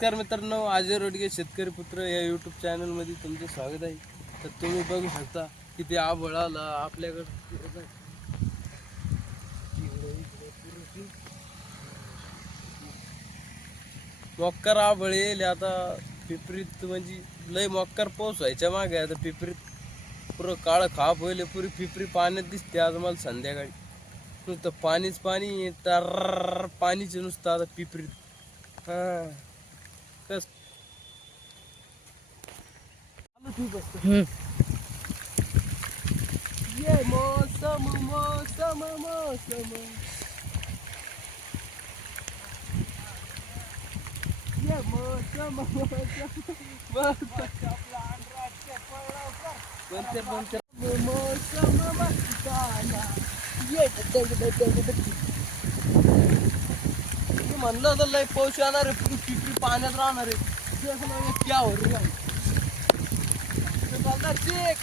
नमस्कार मित्रांनो, अजय रोडगे शेतकरी पुत्र या यूट्यूब चॅनलमध्ये तुमचे स्वागत आहे. तर तुम्ही बघू शकता किती आभळ आला आपल्याकडे. मक्कर आभळ येईल आता. पिपरीत म्हणजे लय मक्कर पाऊस व्हायच्या मागे आता पिपरीत पुरं काळं खाप होईल. पुरी पिपरी पाण्यात दिसते आज मला संध्याकाळी. नुसतं पाणीच पाणी, तर पाणीच नुसतं आता पिपरीत. हा कस ये मौसम मौसम मौसम ये मौसम मौसम मौसम मस्ताना ये मी म्हणलं होतं लय पाऊस येणार आहे, पुरी पिपरी पाण्यात राहणार आहे. क्या हो रे चेक